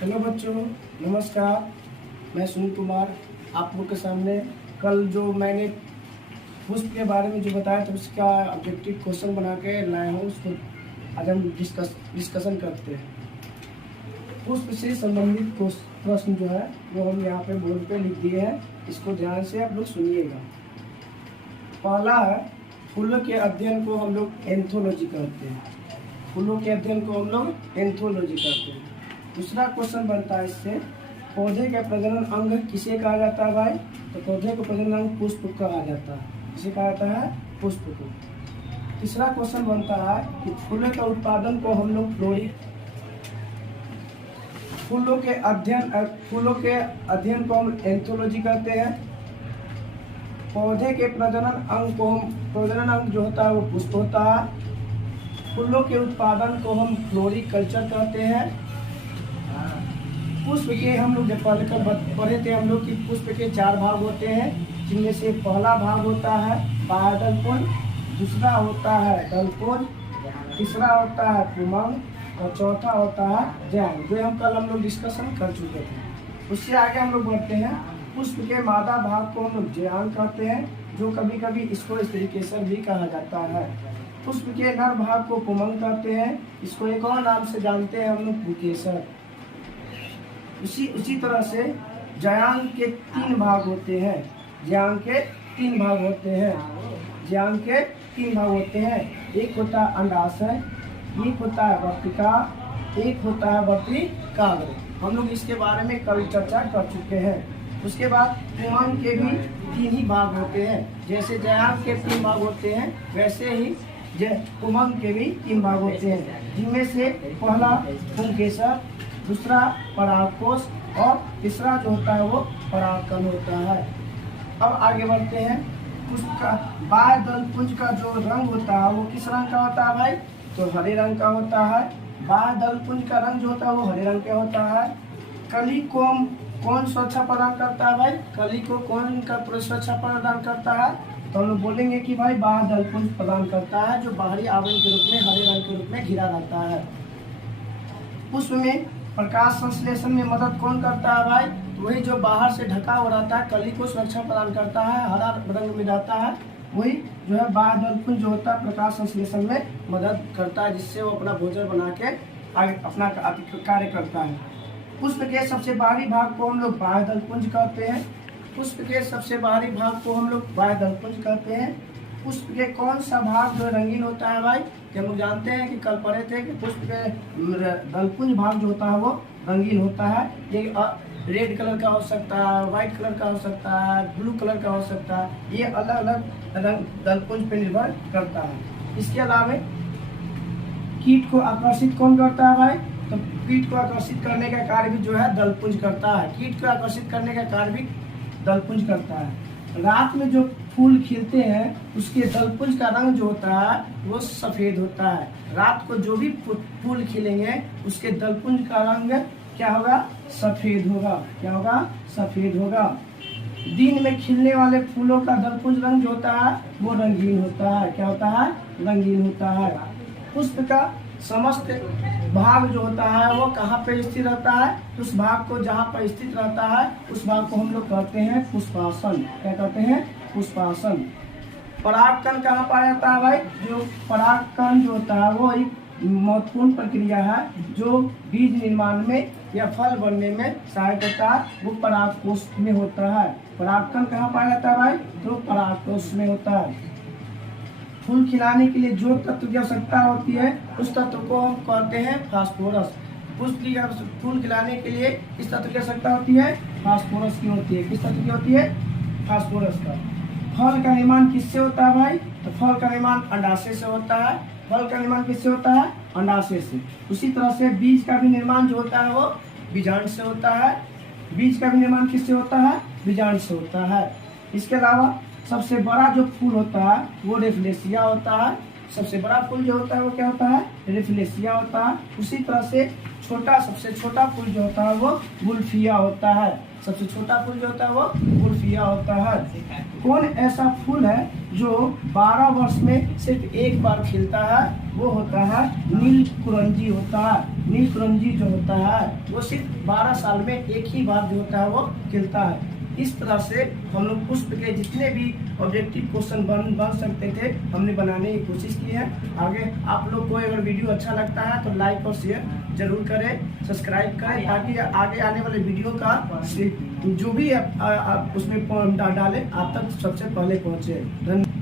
Hello बच्चों, नमस्कार। मैं सुनील कुमार आप लोग के सामने कल जो मैंने पुष्प के बारे में जो बताया था उसका ऑब्जेक्टिव क्वेश्चन बना के लाया हूँ। उसको आज हम डिस्कशन करते हैं। पुष्प से संबंधित प्रश्न जो है वो हम यहाँ पे बोर्ड पे लिख दिए हैं। इसको ध्यान से आप लोग सुनिएगा। पहला है, फूलों के अध्ययन को हम लोग एंथोलॉजी कहते हैं। फूलों के अध्ययन को हम लोग एंथोलॉजी कहते हैं। दूसरा क्वेश्चन बनता है इससे, पौधे का प्रजनन अंग किसे कहा जाता है भाई? तो पौधे का प्रजनन अंग पुष्प कहा जाता है। किसे कहा जाता है? पुष्प को। तीसरा क्वेश्चन बनता है कि फूलों के उत्पादन को हम लोग फूलों के अध्ययन को हम एंथोलॉजी कहते हैं। पौधे के प्रजनन अंग जो होता है वो पुष्प होता है। फूलों के उत्पादन को हम फ्लोरिकल्चर कहते हैं। पुष्प के हम लोग जब पढ़े थे हम लोग कि पुष्प के 4 भाग होते हैं, जिनमें से पहला भाग होता है बाह्यदलपुंज, दूसरा होता है दलपुंज, तीसरा होता है पुमंग और चौथा होता है जैंग, जो हम कल डिस्कशन कर चुके थे। उससे आगे हम लोग बढ़ते हैं। पुष्प के मादा भाग को हम लोग ज्यांग कहते हैं, जो कभी कभी इसको स्त्रीकेसर भी कहा जाता है। पुष्प के नर भाग को पुमंग कहते हैं, इसको एक और नाम से जानते हैं हम लोग पुकेसर। उसी तरह से ज्यांग के 3 भाग होते हैं। ज्यांग के 3 भाग होते हैं। एक होता है अंडाशय, एक होता है वर्तिका, एक होता है वर्तिकाग्र। हम लोग इसके बारे में कल चर्चा कर चुके हैं। उसके बाद पुमंग के भी 3 ही भाग होते हैं। जैसे ज्यांग के 3 भाग होते हैं वैसे ही पुमंग के भी 3 भाग होते हैं, जिनमें से पहला पुंकेसर, दूसरा परागकोश और तीसरा जो होता है वो परागकण होता है। अब आगे बढ़ते हैं। पुष्प का बाह्यदलपुंज का जो रंग होता है वो किस रंग का होता है भाई? तो हरे रंग का होता है। बाह्यदलपुंज का रंग जो होता है वो हरे रंग का होता है। कली को कौन सुरक्षा प्रदान करता है भाई? कली को कौन का सुरक्षा प्रदान करता है? तो हम लोग बोलेंगे कि भाई बाह्यदलपुंज प्रदान करता है, जो बाहरी आवरण के रूप में हरे रंग के रूप में घिरा रहता है। पुष्प में प्रकाश संश्लेषण में मदद कौन करता है भाई? तो वही जो बाहर से ढका हो रहता है, कली को सुरक्षा प्रदान करता है, हरा रंग में रहता है, वही जो है बाह्यदलपुंज जो होता है प्रकाश संश्लेषण में मदद करता है, जिससे वो अपना भोजन बना के आगे अपना कार्य करता है। पुष्प के सबसे बाहरी भाग को हम लोग बाह्यदलपुंज कहते हैं। पुष्प के सबसे बाहरी भाग को हम लोग बाह्यदलपुंज कहते हैं। पुष्प के कौन सा भाग जो रंगीन होता है भाई? कि हम लोग जानते हैं कि कल पढ़े थे कि पुष्प के दलपुंज भाग जो होता है वो रंगीन होता है। ये रेड कलर का हो सकता है, व्हाइट कलर का हो सकता है, ब्लू कलर का हो सकता है। ये अलग अलग रंग दलपुंज पे निर्भर करता है। इसके अलावा कीट को आकर्षित कौन करता है भाई? तो कीट को आकर्षित करने का कार्य भी जो है दलपुंज करता है। कीट को आकर्षित करने का कार्य भी दलपुंज करता है। रात में जो फूल खिलते हैं उसके दलपुंज का रंग जो होता है वो सफेद होता है। रात को जो भी फूल खिलेंगे उसके दलपुंज का रंग क्या होगा? सफेद होगा। क्या होगा? सफेद होगा। दिन में खिलने वाले फूलों का दलपुंज रंग जो होता है वो रंगीन होता है। क्या होता है? रंगीन होता है। पुष्प का समस्त भाग जो होता है वो कहाँ पे स्थित रहता है? उस भाग को जहाँ पर स्थित रहता है उस भाग को हम लोग कहते हैं पुष्पासन। क्या कहते हैं? पुष्पासन। परागकण कहाँ पाया जाता है भाई? जो परागकण जो होता है वो एक महत्वपूर्ण प्रक्रिया है जो बीज निर्माण में या फल बनने में सहायक होता है, वो परागकोश में होता है। परागकण कहाँ पाया जाता है भाई? तो परागकोश में होता है। फूल खिलाने के लिए जो तत्व की आवश्यकता होती है उस तत्व को हम कहते हैं फास्फोरस। पुष्प की फूल खिलाने के लिए किस तत्व की आवश्यकता होती है? फास्फोरस की होती है। किस तत्व की होती है? फास्फोरस का। फल का निर्माण किससे होता है भाई? तो फल का निर्माण अंडाशय से होता है। फल का निर्माण किससे होता है? अंडाशय से। उसी तरह से बीज का भी निर्माण जो होता है वो बीजांड से होता है। बीज का भी निर्माण किससे होता है? बीजांड से होता है। इसके अलावा सबसे बड़ा जो फूल होता है वो रेफलेशिया होता है। सबसे बड़ा फूल जो होता है वो क्या होता है, रेफलेसिया होता है। उसी तरह से छोटा, सबसे छोटा फूल जो होता है वो वुल्फिया होता है। सबसे छोटा फूल जो होता है वो वुल्फिया होता है। कौन ऐसा फूल है जो 12 वर्ष में सिर्फ एक बार खिलता है, वो होता है नीलकुरंजी होता है। नीलकुरंजी जो होता है वो सिर्फ 12 साल में एक ही बार जो होता है वो खिलता है। इस तरह से हम लोग पुष्प के जितने भी ऑब्जेक्टिव क्वेश्चन बन सकते थे हमने बनाने की कोशिश की है। आगे आप लोग को अगर वीडियो अच्छा लगता है तो लाइक और शेयर जरूर करें, सब्सक्राइब करें, ताकि आगे आने वाले वीडियो का जो भी आप उसमें डालें आप तक सबसे पहले पहुँचे। धन्यवाद।